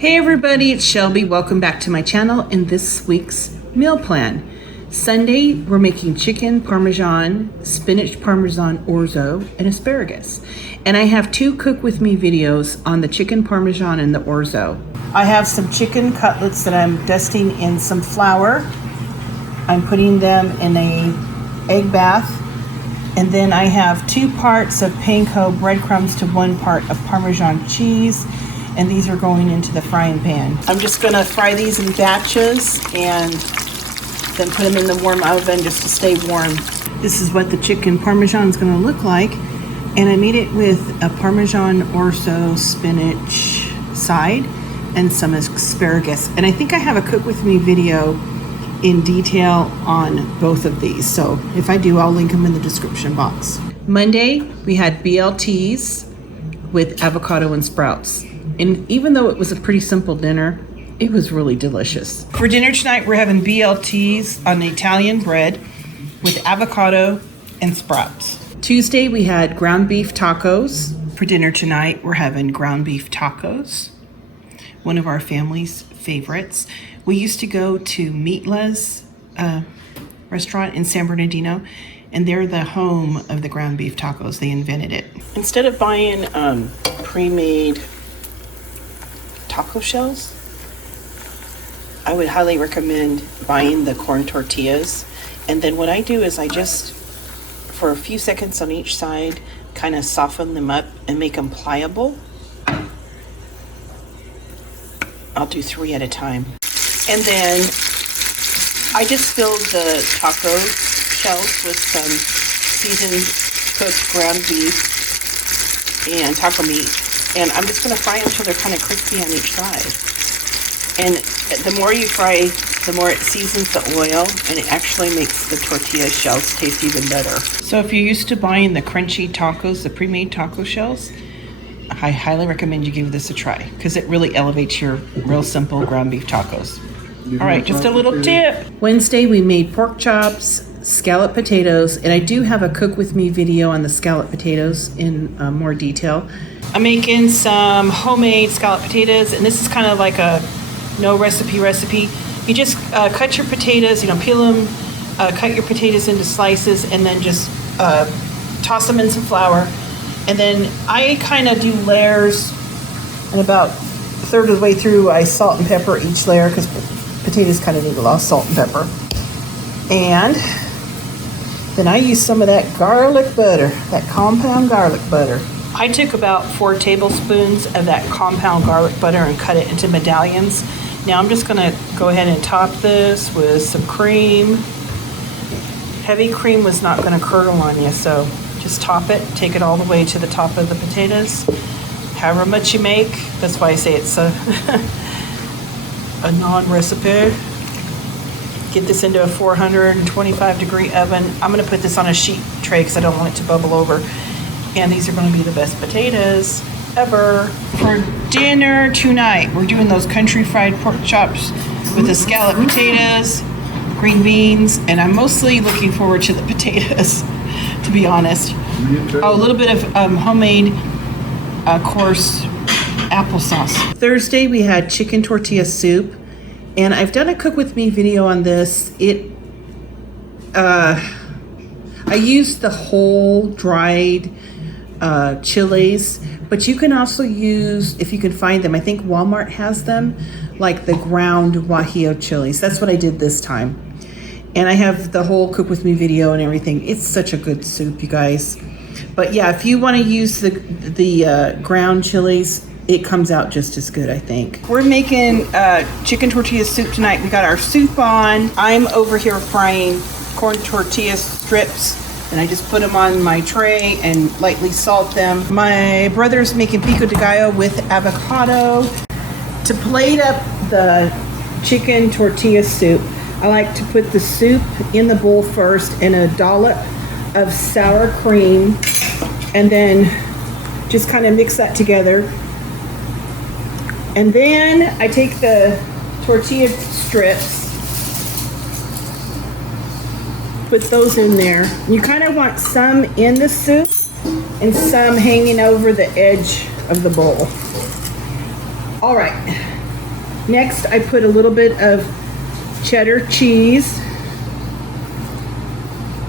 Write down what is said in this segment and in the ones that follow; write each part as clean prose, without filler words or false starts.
Hey everybody, it's Shelby. Welcome back to my channel and this week's meal plan. Sunday, we're making chicken Parmesan, spinach Parmesan Orzo, and asparagus. And I have two cook with me videos on the chicken Parmesan and the Orzo. I have some chicken cutlets that I'm dusting in some flour. I'm putting them in a egg bath. And then I have 2 parts of panko breadcrumbs to 1 part of Parmesan cheese. And these are going into the frying pan. I'm just gonna fry these in batches and then put them in the warm oven just to stay warm. This is what the chicken Parmesan is gonna look like. And I made it with a Parmesan Orzo spinach side and some asparagus. And I think I have a cook with me video in detail on both of these. So if I do, I'll link them in the description box. Monday, we had BLTs with avocado and sprouts. And even though it was a pretty simple dinner, it was really delicious. For dinner tonight, we're having BLTs on Italian bread with avocado and sprouts. Tuesday, we had ground beef tacos. For dinner tonight, we're having ground beef tacos, one of our family's favorites. We used to go to Meatla's restaurant in San Bernardino, and they're the home of the ground beef tacos. They invented it. Instead of buying pre-made taco shells, I would highly recommend buying the corn tortillas. And then what I do is I just, for a few seconds on each side, kind of soften them up and make them pliable. I'll do 3 at a time. And then I just filled the taco shells with some seasoned cooked ground beef and taco meat. And I'm just going to fry them until they're kind of crispy on each side. And the more you fry, the more it seasons the oil, and it actually makes the tortilla shells taste even better. So if you're used to buying the crunchy tacos, the pre-made taco shells, I highly recommend you give this a try because it really elevates your real simple ground beef tacos. All right, just a little tip. Wednesday, we made pork chops, scalloped potatoes, and I do have a cook with me video on the scalloped potatoes in more detail. I'm making some homemade scalloped potatoes, and this is kind of like a no recipe. You just cut your potatoes, peel them, cut your potatoes into slices, and then just toss them in some flour. And then I kind of do layers, and about a third of the way through, I salt and pepper each layer because potatoes kind of need a lot of salt and pepper. And then I use some of that garlic butter, that compound garlic butter. I took about 4 tablespoons of that compound garlic butter and cut it into medallions. Now I'm just gonna go ahead and top this with some cream. Heavy cream was not gonna curdle on you, so just top it, take it all the way to the top of the potatoes. However much you make, that's why I say it's a non-recipe. Get this into a 425 degree oven. I'm gonna put this on a sheet tray because I don't want it to bubble over. And these are gonna be the best potatoes ever. For dinner tonight, we're doing those country fried pork chops with the scalloped potatoes, green beans, and I'm mostly looking forward to the potatoes, to be honest. Oh, a little bit of homemade coarse applesauce. Thursday, we had chicken tortilla soup, and I've done a cook with me video on this. I used the whole dried chilies, but you can also use, if you can find them, I think Walmart has them, like the ground guajillo chilies. That's what I did this time. And I have the whole cook with me video and everything. It's such a good soup, you guys. But yeah, if you want to use the ground chilies, it comes out just as good, I think. We're making chicken tortilla soup tonight. We got our soup on. I'm over here frying corn tortilla strips, and I just put them on my tray and lightly salt them. My brother's making pico de gallo with avocado. To plate up the chicken tortilla soup, I like to put the soup in the bowl first and a dollop of sour cream, and then just kind of mix that together. And then I take the tortilla strips, put those in there. You kind of want some in the soup and some hanging over the edge of the bowl. All right, Next, I put a little bit of cheddar cheese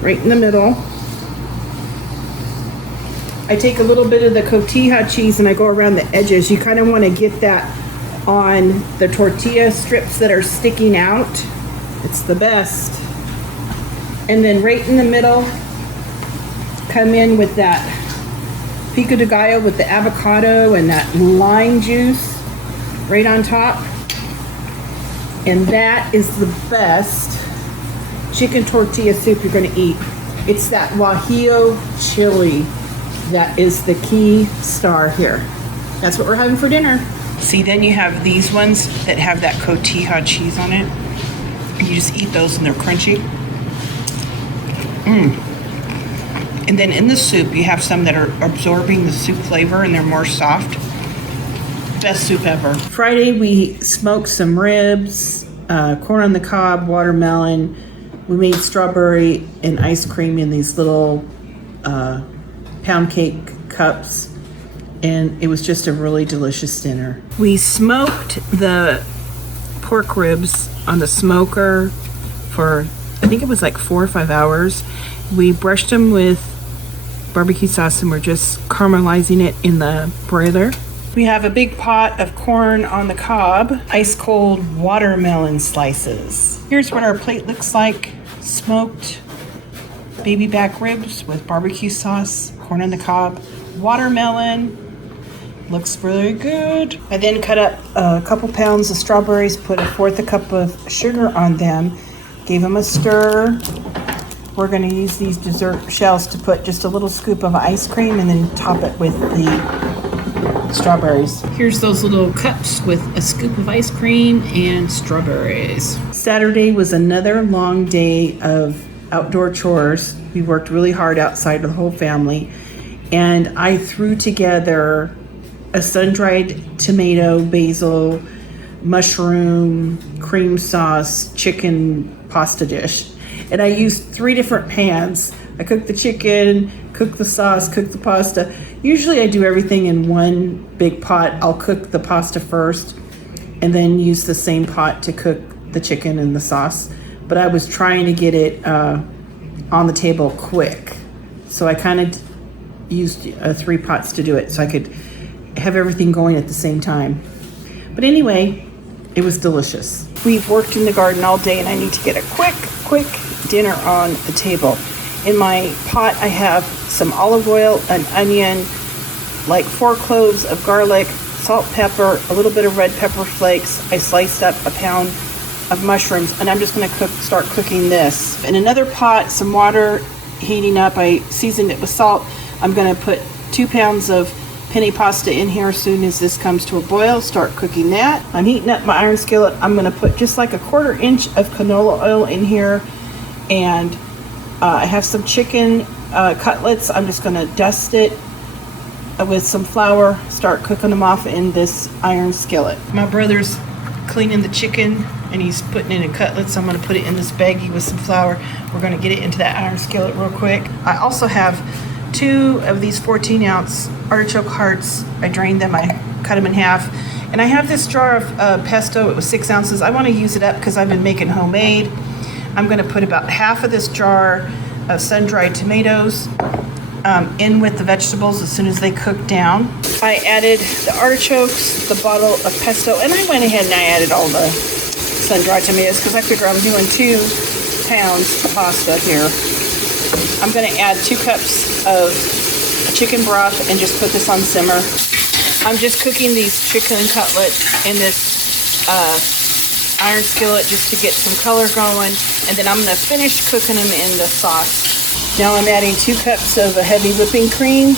right in the middle. I take a little bit of the cotija cheese and I go around the edges. You kind of want to get that on the tortilla strips that are sticking out. It's the best. And then right in the middle, come in with that pico de gallo with the avocado and that lime juice right on top. And that is the best chicken tortilla soup you're going to eat. It's that guajillo chili that is the key star here. That's what we're having for dinner. See, then you have these ones that have that cotija cheese on it. And you just eat those and they're crunchy. And then in the soup, you have some that are absorbing the soup flavor and they're more soft. Best soup ever. Friday, we smoked some ribs, corn on the cob, watermelon. We made strawberry and ice cream in these little pound cake cups. And it was just a really delicious dinner. We smoked the pork ribs on the smoker for, I think it was like 4 or 5 hours. We brushed them with barbecue sauce and we're just caramelizing it in the broiler. We have a big pot of corn on the cob, ice cold watermelon slices. Here's what our plate looks like. Smoked baby back ribs with barbecue sauce, corn on the cob, watermelon. Looks really good. I then cut up a couple pounds of strawberries, put 1/4 cup of sugar on them, gave them a stir. We're gonna use these dessert shells to put just a little scoop of ice cream and then top it with the strawberries. Here's those little cups with a scoop of ice cream and strawberries. Saturday was another long day of outdoor chores. We worked really hard outside with the whole family. And I threw together a sun-dried tomato, basil, mushroom, cream sauce, chicken pasta dish. And I used 3 different pans. I cooked the chicken, cooked the sauce, cooked the pasta. Usually I do everything in one big pot. I'll cook the pasta first and then use the same pot to cook the chicken and the sauce. But I was trying to get it on the table quick. So I kind of used 3 pots to do it so I could have everything going at the same time. But anyway, it was delicious. We've worked in the garden all day and I need to get a quick dinner on the table. In my pot, I have some olive oil, an onion, like 4 cloves of garlic, salt, pepper, a little bit of red pepper flakes. I sliced up a pound of mushrooms and I'm just gonna start cooking this. In another pot, some water heating up. I seasoned it with salt. I'm gonna put 2 pounds of penne pasta in here as soon as this comes to a boil. Start cooking that. I'm heating up my iron skillet. I'm gonna put just like a 1/4 inch of canola oil in here, and I have some chicken cutlets. I'm just gonna dust it with some flour, start cooking them off in this iron skillet. My brother's cleaning the chicken and he's putting it in cutlets. I'm gonna put it in this baggie with some flour. We're gonna get it into that iron skillet real quick. I also have 2 of these 14-ounce artichoke hearts. I drained them, I cut them in half. And I have this jar of pesto. It was 6 ounces. I want to use it up because I've been making homemade. I'm going to put about half of this jar of sun-dried tomatoes in with the vegetables as soon as they cook down. I added the artichokes, the bottle of pesto, and I went ahead and I added all the sun-dried tomatoes because I figure I'm doing 2 pounds of pasta here. I'm going to add 2 cups of chicken broth and just put this on simmer. I'm just cooking these chicken cutlets in this iron skillet just to get some color going, and then I'm going to finish cooking them in the sauce. Now I'm adding 2 cups of a heavy whipping cream.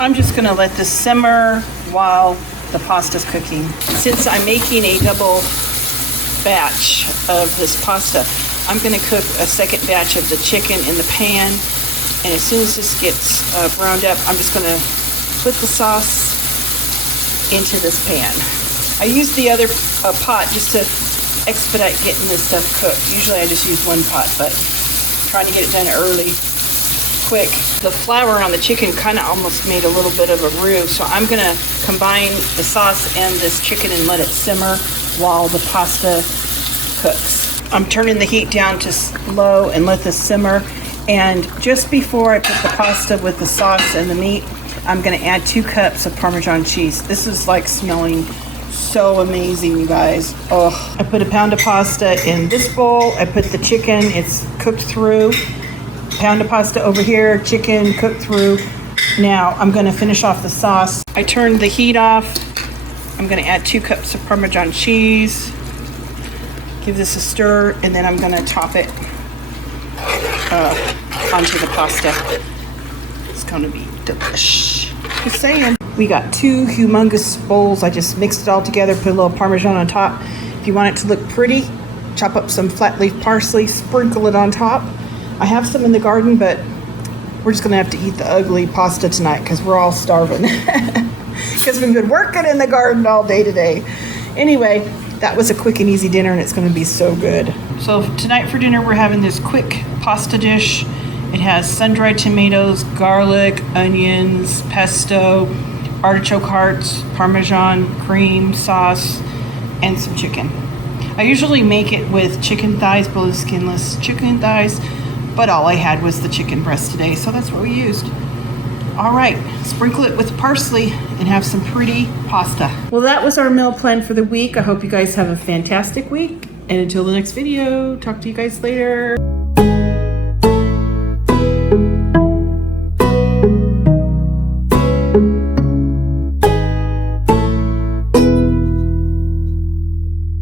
I'm just going to let this simmer while the pasta's cooking. Since I'm making a double batch of this pasta, I'm going to cook a second batch of the chicken in the pan, and as soon as this gets browned up, I'm just going to put the sauce into this pan. I used the other pot just to expedite getting this stuff cooked. Usually I just use 1 pot, but trying to get it done early. quick. The flour on the chicken kind of almost made a little bit of a roux, so I'm gonna combine the sauce and this chicken and let it simmer while the pasta cooks. I'm turning the heat down to low and let this simmer. And just before I put the pasta with the sauce and the meat, I'm gonna add 2 cups of Parmesan cheese. This is like smelling so amazing, you guys. Oh, I put a pound of pasta in this bowl. I put the chicken, it's cooked through. Pound of pasta over here, chicken cooked through. Now I'm gonna finish off the sauce. I turned the heat off. I'm gonna add 2 cups of Parmesan cheese. Give this a stir, and then I'm gonna top it onto the pasta. It's gonna be delish. Just saying. We got 2 humongous bowls. I just mixed it all together, put a little Parmesan on top. If you want it to look pretty, chop up some flat leaf parsley, sprinkle it on top. I have some in the garden, but we're just gonna have to eat the ugly pasta tonight because we're all starving. Because we've been working in the garden all day today. Anyway, that was a quick and easy dinner, and it's gonna be so good. So tonight for dinner, we're having this quick pasta dish. It has sun-dried tomatoes, garlic, onions, pesto, artichoke hearts, Parmesan, cream, sauce, and some chicken. I usually make it with chicken thighs, bone skinless chicken thighs, but all I had was the chicken breast today, so that's what we used. All right, sprinkle it with parsley and have some pretty pasta. Well, that was our meal plan for the week. I hope you guys have a fantastic week. And until the next video, talk to you guys later.